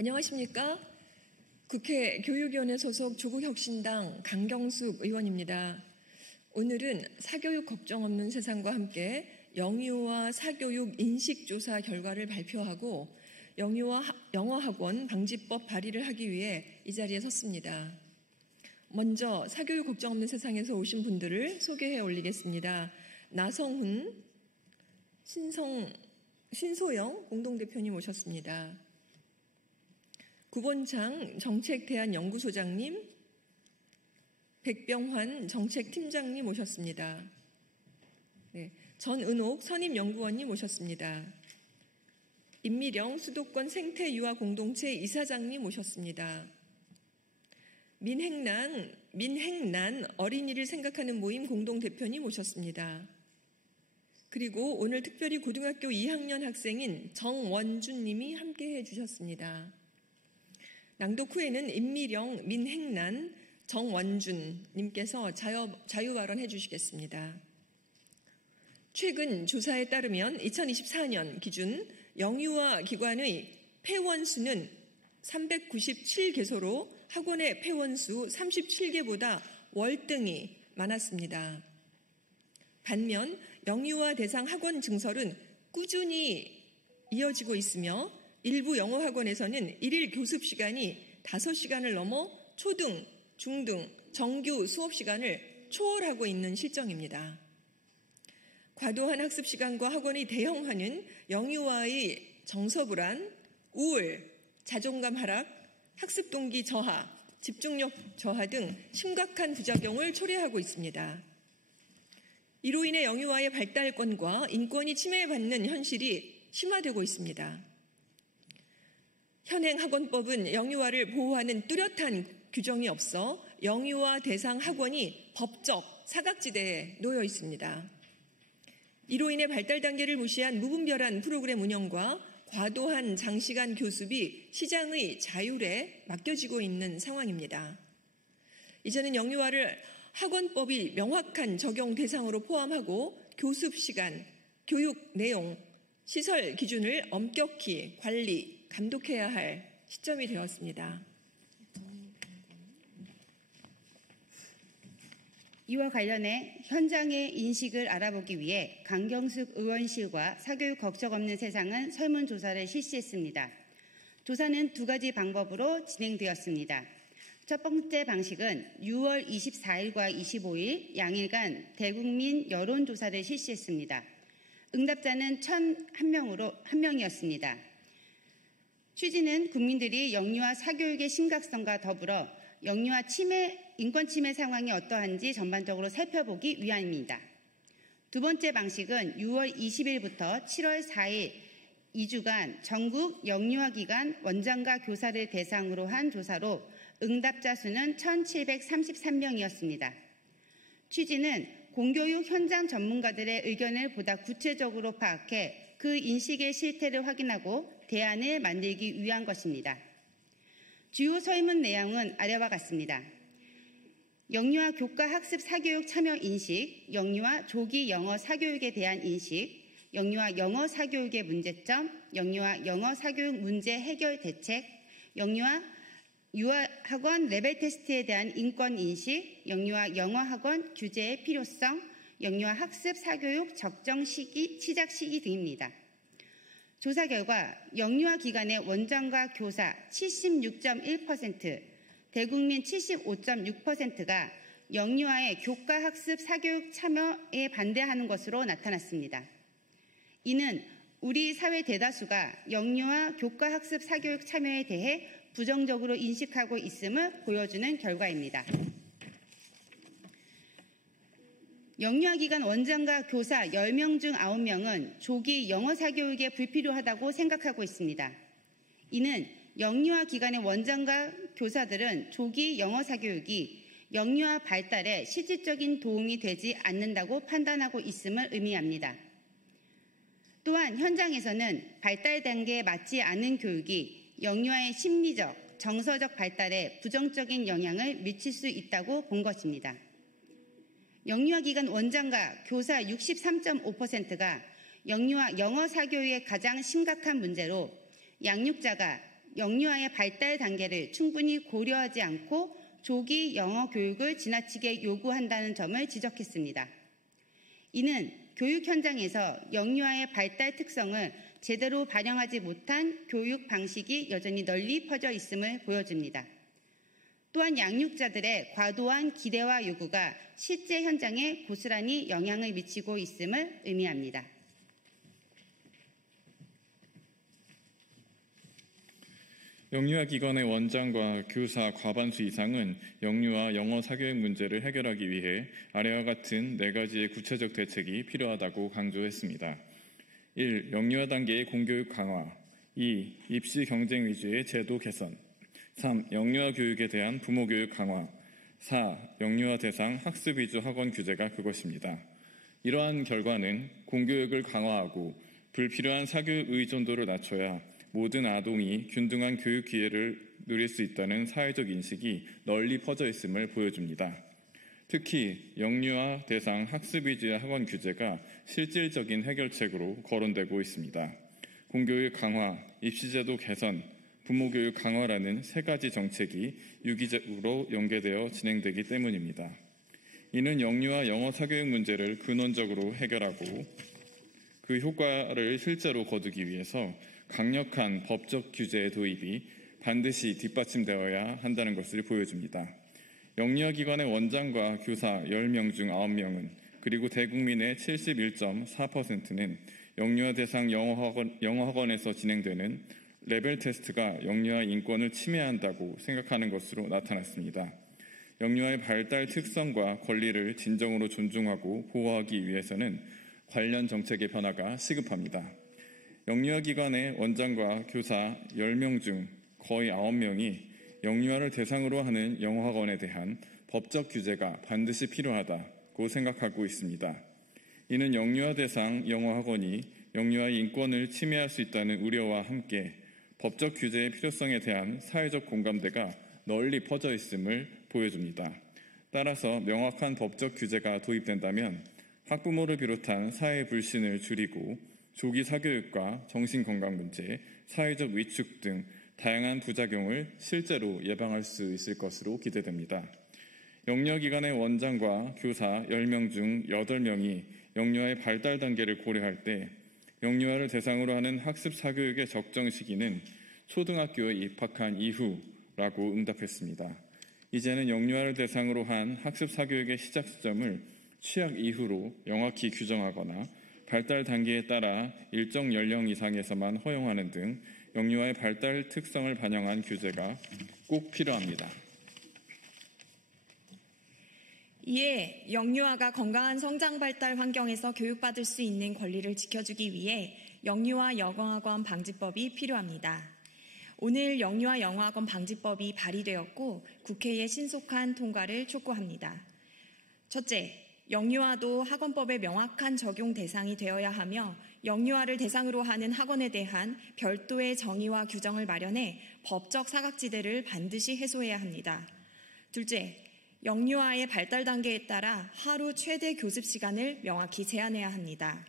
안녕하십니까? 국회 교육위원회 소속 조국혁신당 강경숙 의원입니다. 오늘은 사교육 걱정 없는 세상과 함께 영유아 사교육 인식조사 결과를 발표하고 영유아 영어학원 방지법 발의를 하기 위해 이 자리에 섰습니다. 먼저 사교육 걱정 없는 세상에서 오신 분들을 소개해 올리겠습니다. 나성훈, 신소영 공동대표님 오셨습니다. 구본창 정책대안연구소장님, 백병환 정책팀장님 오셨습니다. 네, 전은옥 선임연구원님 오셨습니다. 임미령 수도권 생태유아 공동체 이사장님 오셨습니다. 민행난 어린이를 생각하는 모임 공동대표님 오셨습니다. 그리고 오늘 특별히 고등학교 2학년 학생인 정원준 님이 함께해 주셨습니다. 낭독 후에는 임미령, 민행난, 정원준 님께서 자유 발언해 주시겠습니다. 최근 조사에 따르면 2024년 기준 영유아 기관의 폐원수는 397개소로 학원의 폐원수 37개보다 월등히 많았습니다. 반면 영유아 대상 학원 증설은 꾸준히 이어지고 있으며 일부 영어학원에서는 일일 교습 시간이 5시간을 넘어 초등, 중등, 정규 수업 시간을 초월하고 있는 실정입니다. 과도한 학습 시간과 학원의 대형화는 영유아의 정서불안, 우울, 자존감 하락, 학습 동기 저하, 집중력 저하 등 심각한 부작용을 초래하고 있습니다. 이로 인해 영유아의 발달권과 인권이 침해받는 현실이 심화되고 있습니다. 현행 학원법은 영유아를 보호하는 뚜렷한 규정이 없어 영유아 대상 학원이 법적 사각지대에 놓여 있습니다. 이로 인해 발달 단계를 무시한 무분별한 프로그램 운영과 과도한 장시간 교습이 시장의 자율에 맡겨지고 있는 상황입니다. 이제는 영유아를 학원법이 명확한 적용 대상으로 포함하고 교습 시간, 교육 내용, 시설 기준을 엄격히 관리, 감독해야 할 시점이 되었습니다. 이와 관련해 현장의 인식을 알아보기 위해 강경숙 의원실과 사교육 걱정 없는 세상은 설문조사를 실시했습니다. 조사는 2가지 방법으로 진행되었습니다. 첫 번째 방식은 6월 24일과 25일 양일간 대국민 여론조사를 실시했습니다. 응답자는 1,001명이었습니다. 취지는 국민들이 영유아 사교육의 심각성과 더불어 영유아 인권 침해 상황이 어떠한지 전반적으로 살펴보기 위함입니다. 두 번째 방식은 6월 20일부터 7월 4일 2주간 전국 영유아 기관 원장과 교사를 대상으로 한 조사로 응답자 수는 1,733명이었습니다. 취지는 공교육 현장 전문가들의 의견을 보다 구체적으로 파악해 그 인식의 실태를 확인하고 대안을 만들기 위한 것입니다. 주요 설문 내용은 아래와 같습니다. 영유아 교과 학습 사교육 참여 인식, 영유아 조기 영어 사교육에 대한 인식, 영유아 영어 사교육의 문제점, 영유아 영어 사교육 문제 해결 대책, 영유아 유아학원 레벨 테스트에 대한 인권 인식, 영유아 영어학원 규제의 필요성, 영유아 학습 사교육 적정 시기, 시작 시기 등입니다. 조사 결과 영유아 기관의 원장과 교사 76.1%, 대국민 75.6%가 영유아의 교과 학습 사교육 참여에 반대하는 것으로 나타났습니다. 이는 우리 사회 대다수가 영유아 교과 학습 사교육 참여에 대해 부정적으로 인식하고 있음을 보여주는 결과입니다. 영유아 기관 원장과 교사 10명 중 9명은 조기 영어 사교육에 불필요하다고 생각하고 있습니다. 이는 영유아 기관의 원장과 교사들은 조기 영어 사교육이 영유아 발달에 실질적인 도움이 되지 않는다고 판단하고 있음을 의미합니다. 또한 현장에서는 발달 단계에 맞지 않은 교육이 영유아의 심리적, 정서적 발달에 부정적인 영향을 미칠 수 있다고 본 것입니다. 영유아 기관 원장과 교사 63.5%가 영유아 영어 사교육의 가장 심각한 문제로 양육자가 영유아의 발달 단계를 충분히 고려하지 않고 조기 영어 교육을 지나치게 요구한다는 점을 지적했습니다. 이는 교육 현장에서 영유아의 발달 특성을 제대로 반영하지 못한 교육 방식이 여전히 널리 퍼져 있음을 보여줍니다. 또한 양육자들의 과도한 기대와 요구가 실제 현장에 고스란히 영향을 미치고 있음을 의미합니다. 영유아 기관의 원장과 교사 과반수 이상은 영유아 영어 사교육 문제를 해결하기 위해 아래와 같은 4가지의 구체적 대책이 필요하다고 강조했습니다. 1. 영유아 단계의 공교육 강화. 2. 입시 경쟁 위주의 제도 개선. 3. 영유아 교육에 대한 부모 교육 강화. 4. 영유아 대상 학습 위주 학원 규제가 그것입니다. 이러한 결과는 공교육을 강화하고 불필요한 사교육 의존도를 낮춰야 모든 아동이 균등한 교육 기회를 누릴 수 있다는 사회적 인식이 널리 퍼져 있음을 보여줍니다. 특히 영유아 대상 학습 위주의 학원 규제가 실질적인 해결책으로 거론되고 있습니다. 공교육 강화, 입시제도 개선, 부모교육 강화라는 3가지 정책이 유기적으로 연계되어 진행되기 때문입니다. 이는 영유아 영어 사교육 문제를 근원적으로 해결하고 그 효과를 실제로 거두기 위해서 강력한 법적 규제의 도입이 반드시 뒷받침되어야 한다는 것을 보여줍니다. 영유아 기관의 원장과 교사 10명 중 9명은 그리고 대국민의 71.4%는 영유아 대상 영어학원에서 진행되는 레벨 테스트가 영유아 인권을 침해한다고 생각하는 것으로 나타났습니다. 영유아의 발달 특성과 권리를 진정으로 존중하고 보호하기 위해서는 관련 정책의 변화가 시급합니다. 영유아 기관의 원장과 교사 10명 중 거의 9명이 영유아를 대상으로 하는 영어학원에 대한 법적 규제가 반드시 필요하다고 생각하고 있습니다. 이는 영유아 대상 영어학원이 영유아의 인권을 침해할 수 있다는 우려와 함께 법적 규제의 필요성에 대한 사회적 공감대가 널리 퍼져 있음을 보여줍니다. 따라서 명확한 법적 규제가 도입된다면 학부모를 비롯한 사회 불신을 줄이고 조기 사교육과 정신건강 문제, 사회적 위축 등 다양한 부작용을 실제로 예방할 수 있을 것으로 기대됩니다. 영유아기관의 원장과 교사 10명 중 8명이 영유아의 발달 단계를 고려할 때 영유아를 대상으로 하는 학습 사교육의 적정 시기는 초등학교에 입학한 이후라고 응답했습니다. 이제는 영유아를 대상으로 한 학습 사교육의 시작 시점을 취학 이후로 명확히 규정하거나 발달 단계에 따라 일정 연령 이상에서만 허용하는 등 영유아의 발달 특성을 반영한 규제가 꼭 필요합니다. 이에 영유아가 건강한 성장 발달 환경에서 교육받을 수 있는 권리를 지켜주기 위해 영유아 영어학원 방지법이 필요합니다. 오늘 영유아 영어학원 방지법이 발의되었고 국회의 신속한 통과를 촉구합니다. 첫째, 영유아도 학원법의 명확한 적용 대상이 되어야 하며 영유아를 대상으로 하는 학원에 대한 별도의 정의와 규정을 마련해 법적 사각지대를 반드시 해소해야 합니다. 둘째, 영유아의 발달 단계에 따라 하루 최대 교습 시간을 명확히 제한해야 합니다.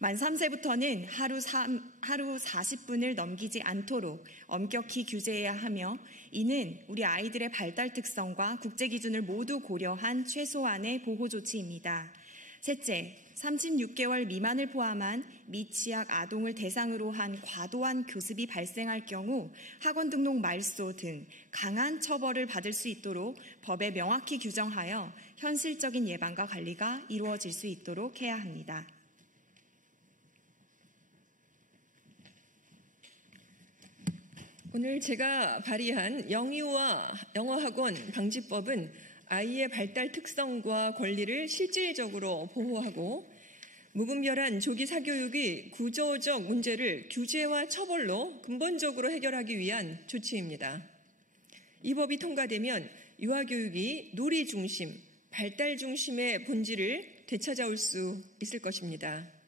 만 3세부터는 하루 40분을 넘기지 않도록 엄격히 규제해야 하며 이는 우리 아이들의 발달 특성과 국제 기준을 모두 고려한 최소한의 보호 조치입니다. 셋째, 36개월 미만을 포함한 미취학 아동을 대상으로 한 과도한 교습이 발생할 경우 학원 등록 말소 등 강한 처벌을 받을 수 있도록 법에 명확히 규정하여 현실적인 예방과 관리가 이루어질 수 있도록 해야 합니다. 오늘 제가 발의한 영유아 영어학원 방지법은 아이의 발달 특성과 권리를 실질적으로 보호하고 무분별한 조기 사교육의 구조적 문제를 규제와 처벌로 근본적으로 해결하기 위한 조치입니다. 이 법이 통과되면 유아교육이 놀이 중심, 발달 중심의 본질을 되찾아올 수 있을 것입니다.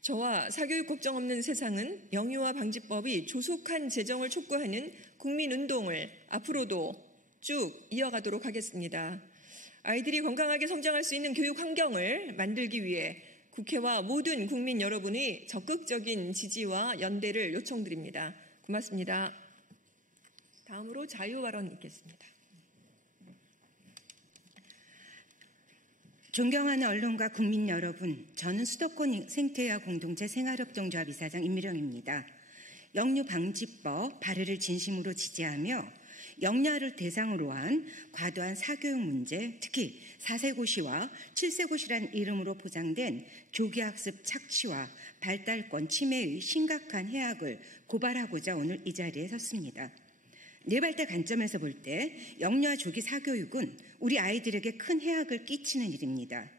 저와 사교육 걱정 없는 세상은 영유아 방지법이 조속한 제정을 촉구하는 국민운동을 앞으로도 쭉 이어가도록 하겠습니다. 아이들이 건강하게 성장할 수 있는 교육 환경을 만들기 위해 국회와 모든 국민 여러분의 적극적인 지지와 연대를 요청드립니다. 고맙습니다. 다음으로 자유 발언 있겠습니다. 존경하는 언론과 국민 여러분, 저는 수도권 생태화 공동체 생활협동조합 이사장 임미령입니다. 영유 방지법 발의를 진심으로 지지하며 영유아를 대상으로 한 과도한 사교육 문제, 특히 4세 고시와 7세 고시란 이름으로 포장된 조기학습 착취와 발달권 침해의 심각한 해악을 고발하고자 오늘 이 자리에 섰습니다. 뇌발달 관점에서 볼 때 영유아 조기 사교육은 우리 아이들에게 큰 해악을 끼치는 일입니다.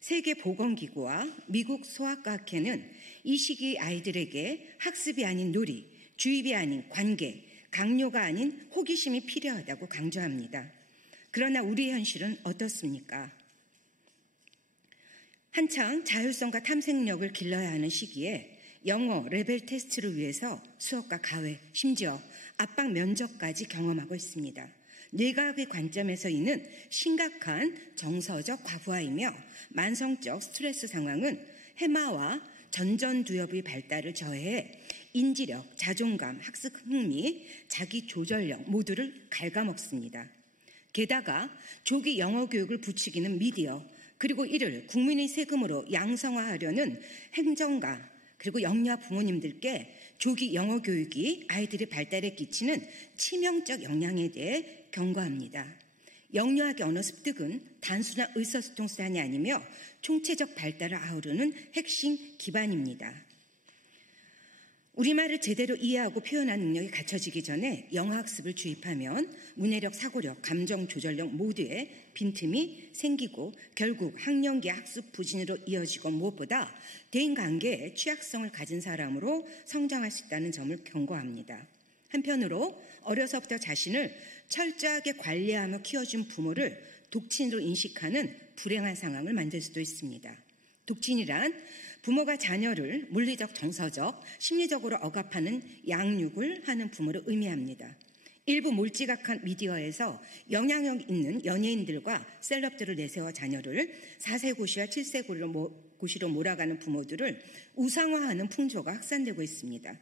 세계보건기구와 미국 소아과학회는 이 시기 아이들에게 학습이 아닌 놀이, 주입이 아닌 관계, 강요가 아닌 호기심이 필요하다고 강조합니다. 그러나 우리의 현실은 어떻습니까? 한창 자율성과 탐색력을 길러야 하는 시기에 영어 레벨 테스트를 위해서 수업과 가외, 심지어 압박 면접까지 경험하고 있습니다. 뇌과학의 관점에서 이는 심각한 정서적 과부하이며 만성적 스트레스 상황은 해마와 전전두엽의 발달을 저해해 인지력, 자존감, 학습 흥미, 자기 조절력 모두를 갉아먹습니다. 게다가 조기 영어 교육을 부추기는 미디어, 그리고 이를 국민의 세금으로 양성화하려는 행정가, 그리고 영유아 부모님들께 조기 영어 교육이 아이들의 발달에 끼치는 치명적 영향에 대해 경고합니다. 영유아의 언어 습득은 단순한 의사소통 수단이 아니며 총체적 발달을 아우르는 핵심 기반입니다. 우리말을 제대로 이해하고 표현하는 능력이 갖춰지기 전에 영어 학습을 주입하면 문해력, 사고력, 감정 조절력 모두에 빈틈이 생기고 결국 학령기 학습 부진으로 이어지고 무엇보다 대인관계에 취약성을 가진 사람으로 성장할 수 있다는 점을 경고합니다. 한편으로 어려서부터 자신을 철저하게 관리하며 키워준 부모를 독친으로 인식하는 불행한 상황을 만들 수도 있습니다. 독친이란 부모가 자녀를 물리적, 정서적, 심리적으로 억압하는 양육을 하는 부모를 의미합니다. 일부 몰지각한 미디어에서 영향력 있는 연예인들과 셀럽들을 내세워 자녀를 4세 고시와 7세 고시로 몰아가는 부모들을 우상화하는 풍조가 확산되고 있습니다.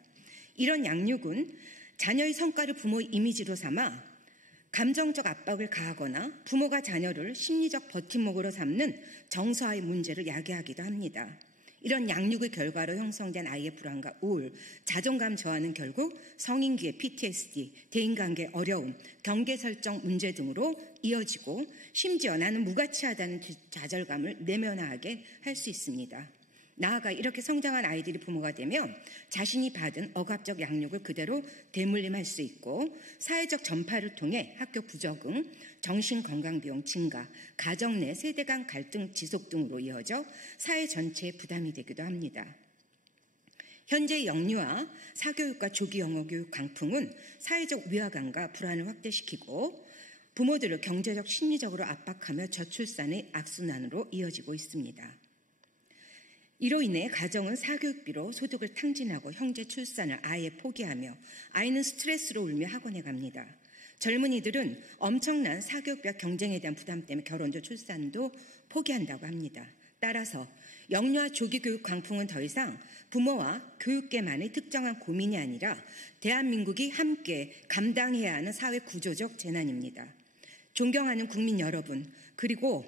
이런 양육은 자녀의 성과를 부모의 이미지로 삼아 감정적 압박을 가하거나 부모가 자녀를 심리적 버팀목으로 삼는 정서화의 문제를 야기하기도 합니다. 이런 양육의 결과로 형성된 아이의 불안과 우울, 자존감 저하는 결국 성인기의 PTSD, 대인관계 어려움, 경계 설정 문제 등으로 이어지고 심지어 나는 무가치하다는 좌절감을 내면화하게 할 수 있습니다. 나아가 이렇게 성장한 아이들이 부모가 되면 자신이 받은 억압적 양육을 그대로 되물림할 수 있고 사회적 전파를 통해 학교 부적응, 정신건강비용 증가, 가정 내 세대 간 갈등 지속 등으로 이어져 사회 전체에 부담이 되기도 합니다. 현재 영유아 사교육과 조기 영어교육 강풍은 사회적 위화감과 불안을 확대시키고 부모들을 경제적, 심리적으로 압박하며 저출산의 악순환으로 이어지고 있습니다. 이로 인해 가정은 사교육비로 소득을 탕진하고 형제 출산을 아예 포기하며 아이는 스트레스로 울며 학원에 갑니다. 젊은이들은 엄청난 사교육비와 경쟁에 대한 부담 때문에 결혼도 출산도 포기한다고 합니다. 따라서 영유아 조기교육 강풍은 더 이상 부모와 교육계만의 특정한 고민이 아니라 대한민국이 함께 감당해야 하는 사회 구조적 재난입니다. 존경하는 국민 여러분, 그리고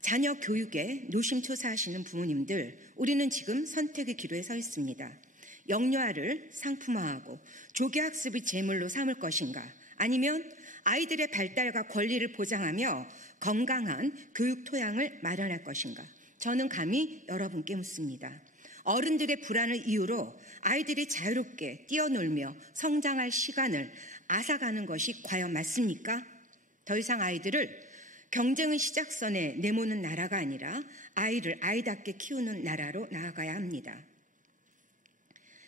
자녀 교육에 노심초사하시는 부모님들, 우리는 지금 선택의 기로에 서 있습니다. 영유아를 상품화하고 조기 학습의 제물로 삼을 것인가, 아니면 아이들의 발달과 권리를 보장하며 건강한 교육 토양을 마련할 것인가. 저는 감히 여러분께 묻습니다. 어른들의 불안을 이유로 아이들이 자유롭게 뛰어놀며 성장할 시간을 앗아가는 것이 과연 맞습니까? 더 이상 아이들을 경쟁의 시작선에 내모는 나라가 아니라 아이를 아이답게 키우는 나라로 나아가야 합니다.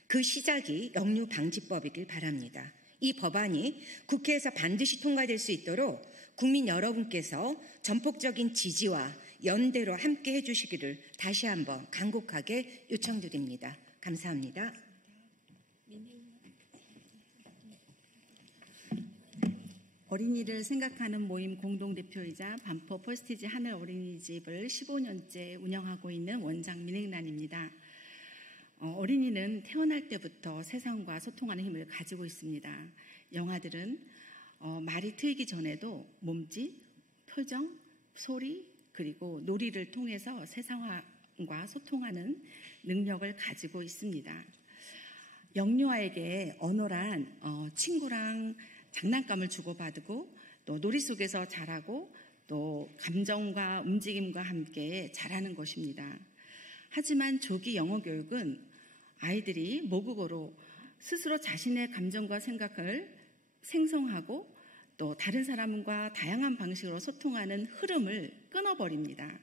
그 시작이 영유방지법이길 바랍니다. 이 법안이 국회에서 반드시 통과될 수 있도록 국민 여러분께서 전폭적인 지지와 연대로 함께 해주시기를 다시 한번 간곡하게 요청드립니다. 감사합니다. 어린이를 생각하는 모임 공동대표이자 반포 퍼스티지 하늘 어린이집을 15년째 운영하고 있는 원장 민행란입니다. 어린이는 태어날 때부터 세상과 소통하는 힘을 가지고 있습니다. 영아들은 말이 트이기 전에도 몸짓, 표정, 소리, 그리고 놀이를 통해서 세상과 소통하는 능력을 가지고 있습니다. 영유아에게 언어란 친구랑 장난감을 주고받고 또 놀이 속에서 자라고 또 감정과 움직임과 함께 자라는 것입니다. 하지만 조기 영어 교육은 아이들이 모국어로 스스로 자신의 감정과 생각을 생성하고 또 다른 사람과 다양한 방식으로 소통하는 흐름을 끊어버립니다.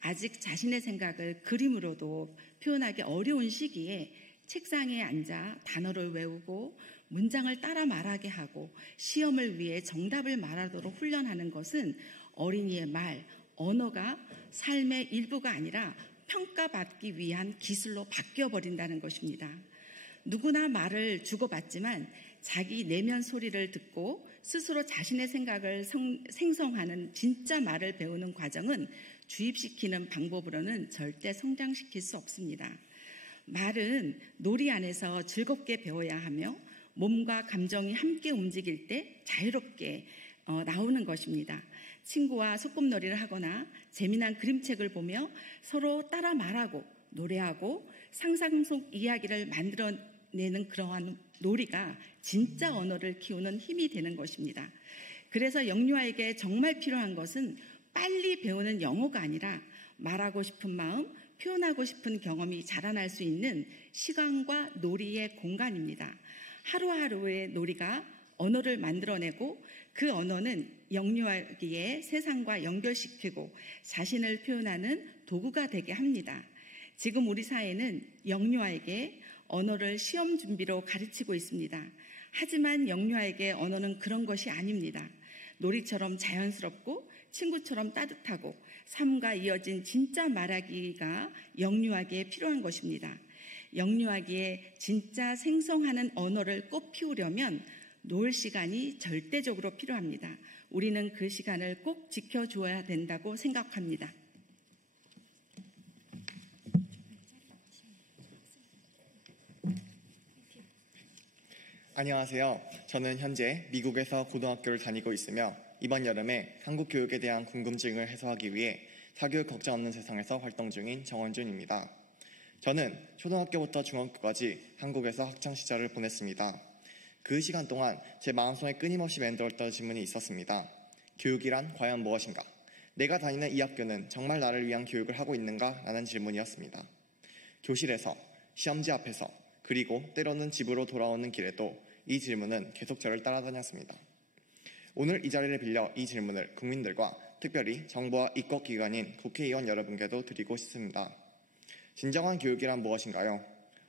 아직 자신의 생각을 그림으로도 표현하기 어려운 시기에 책상에 앉아 단어를 외우고 문장을 따라 말하게 하고 시험을 위해 정답을 말하도록 훈련하는 것은 어린이의 말, 언어가 삶의 일부가 아니라 평가받기 위한 기술로 바뀌어버린다는 것입니다. 누구나 말을 주고받지만 자기 내면 소리를 듣고 스스로 자신의 생각을 생성하는 진짜 말을 배우는 과정은 주입시키는 방법으로는 절대 성장시킬 수 없습니다. 말은 놀이 안에서 즐겁게 배워야 하며 몸과 감정이 함께 움직일 때 자유롭게 나오는 것입니다. 친구와 소꿉놀이를 하거나 재미난 그림책을 보며 서로 따라 말하고 노래하고 상상 속 이야기를 만들어내는 그러한 놀이가 진짜 언어를 키우는 힘이 되는 것입니다. 그래서 영유아에게 정말 필요한 것은 빨리 배우는 영어가 아니라 말하고 싶은 마음, 표현하고 싶은 경험이 자라날 수 있는 시간과 놀이의 공간입니다. 하루하루의 놀이가 언어를 만들어내고 그 언어는 영유아기의 세상과 연결시키고 자신을 표현하는 도구가 되게 합니다. 지금 우리 사회는 영유아에게 언어를 시험 준비로 가르치고 있습니다. 하지만 영유아에게 언어는 그런 것이 아닙니다. 놀이처럼 자연스럽고 친구처럼 따뜻하고 삶과 이어진 진짜 말하기가 영유아기에 필요한 것입니다. 영유아기에 진짜 생성하는 언어를 꽃 피우려면 놀 시간이 절대적으로 필요합니다. 우리는 그 시간을 꼭 지켜줘야 된다고 생각합니다. 안녕하세요. 저는 현재 미국에서 고등학교를 다니고 있으며 이번 여름에 한국 교육에 대한 궁금증을 해소하기 위해 사교육 걱정 없는 세상에서 활동 중인 정원준입니다. 저는 초등학교부터 중학교까지 한국에서 학창시절을 보냈습니다. 그 시간 동안 제 마음속에 끊임없이 맴돌았던 질문이 있었습니다. 교육이란 과연 무엇인가? 내가 다니는 이 학교는 정말 나를 위한 교육을 하고 있는가? 라는 질문이었습니다. 교실에서, 시험지 앞에서, 그리고 때로는 집으로 돌아오는 길에도 이 질문은 계속 저를 따라다녔습니다. 오늘 이 자리를 빌려 이 질문을 국민들과 특별히 정부와 입법기관인 국회의원 여러분께도 드리고 싶습니다. 진정한 교육이란 무엇인가요?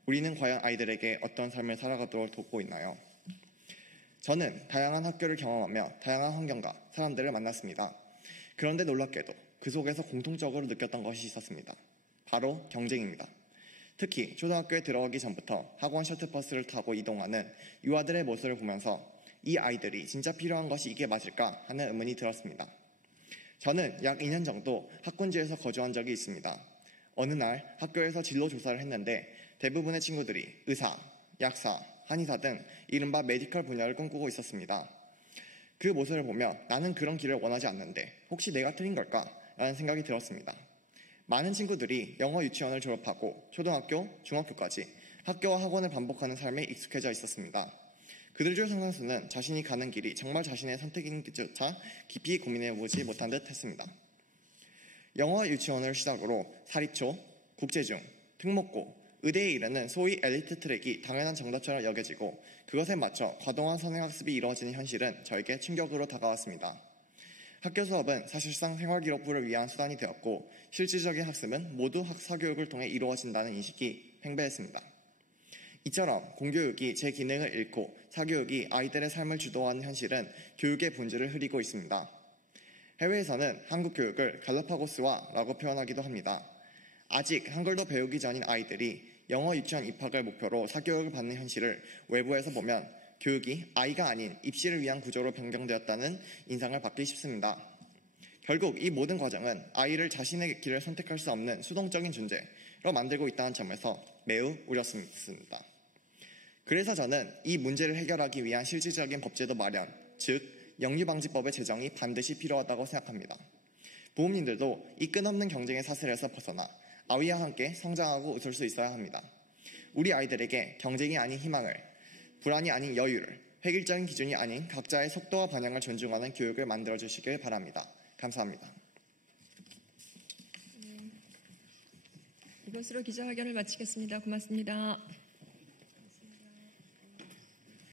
우리는 과연 아이들에게 어떤 삶을 살아가도록 돕고 있나요? 저는 다양한 학교를 경험하며 다양한 환경과 사람들을 만났습니다. 그런데 놀랍게도 그 속에서 공통적으로 느꼈던 것이 있었습니다. 바로 경쟁입니다. 특히 초등학교에 들어가기 전부터 학원 셔틀버스를 타고 이동하는 유아들의 모습을 보면서 이 아이들이 진짜 필요한 것이 이게 맞을까 하는 의문이 들었습니다. 저는 약 2년 정도 학군지에서 거주한 적이 있습니다. 어느 날 학교에서 진로 조사를 했는데 대부분의 친구들이 의사, 약사, 한의사 등 이른바 메디컬 분야를 꿈꾸고 있었습니다. 그 모습을 보며 나는 그런 길을 원하지 않는데 혹시 내가 틀린 걸까? 라는 생각이 들었습니다. 많은 친구들이 영어 유치원을 졸업하고 초등학교, 중학교까지 학교와 학원을 반복하는 삶에 익숙해져 있었습니다. 그들 중 상당수는 자신이 가는 길이 정말 자신의 선택인지조차 깊이 고민해보지 못한 듯 했습니다. 영어 유치원을 시작으로 사립초, 국제중, 특목고, 의대에 이르는 소위 엘리트 트랙이 당연한 정답처럼 여겨지고 그것에 맞춰 과도한 선행학습이 이루어지는 현실은 저에게 충격으로 다가왔습니다. 학교 수업은 사실상 생활기록부를 위한 수단이 되었고 실질적인 학습은 모두 사교육을 통해 이루어진다는 인식이 팽배했습니다. 이처럼 공교육이 제 기능을 잃고 사교육이 아이들의 삶을 주도하는 현실은 교육의 본질을 흐리고 있습니다. 해외에서는 한국 교육을 갈라파고스화라고 표현하기도 합니다. 아직 한글도 배우기 전인 아이들이 영어 유치원 입학을 목표로 사교육을 받는 현실을 외부에서 보면 교육이 아이가 아닌 입시를 위한 구조로 변경되었다는 인상을 받기 쉽습니다. 결국 이 모든 과정은 아이를 자신의 길을 선택할 수 없는 수동적인 존재로 만들고 있다는 점에서 매우 우려스럽습니다. 그래서 저는 이 문제를 해결하기 위한 실질적인 법제도 마련, 즉 영유방지법의 제정이 반드시 필요하다고 생각합니다. 부모님들도 이 끝없는 경쟁의 사슬에서 벗어나 아이와 함께 성장하고 웃을 수 있어야 합니다. 우리 아이들에게 경쟁이 아닌 희망을, 불안이 아닌 여유를, 획일적인 기준이 아닌 각자의 속도와 방향을 존중하는 교육을 만들어주시길 바랍니다. 감사합니다. 이것으로 기자회견을 마치겠습니다. 고맙습니다.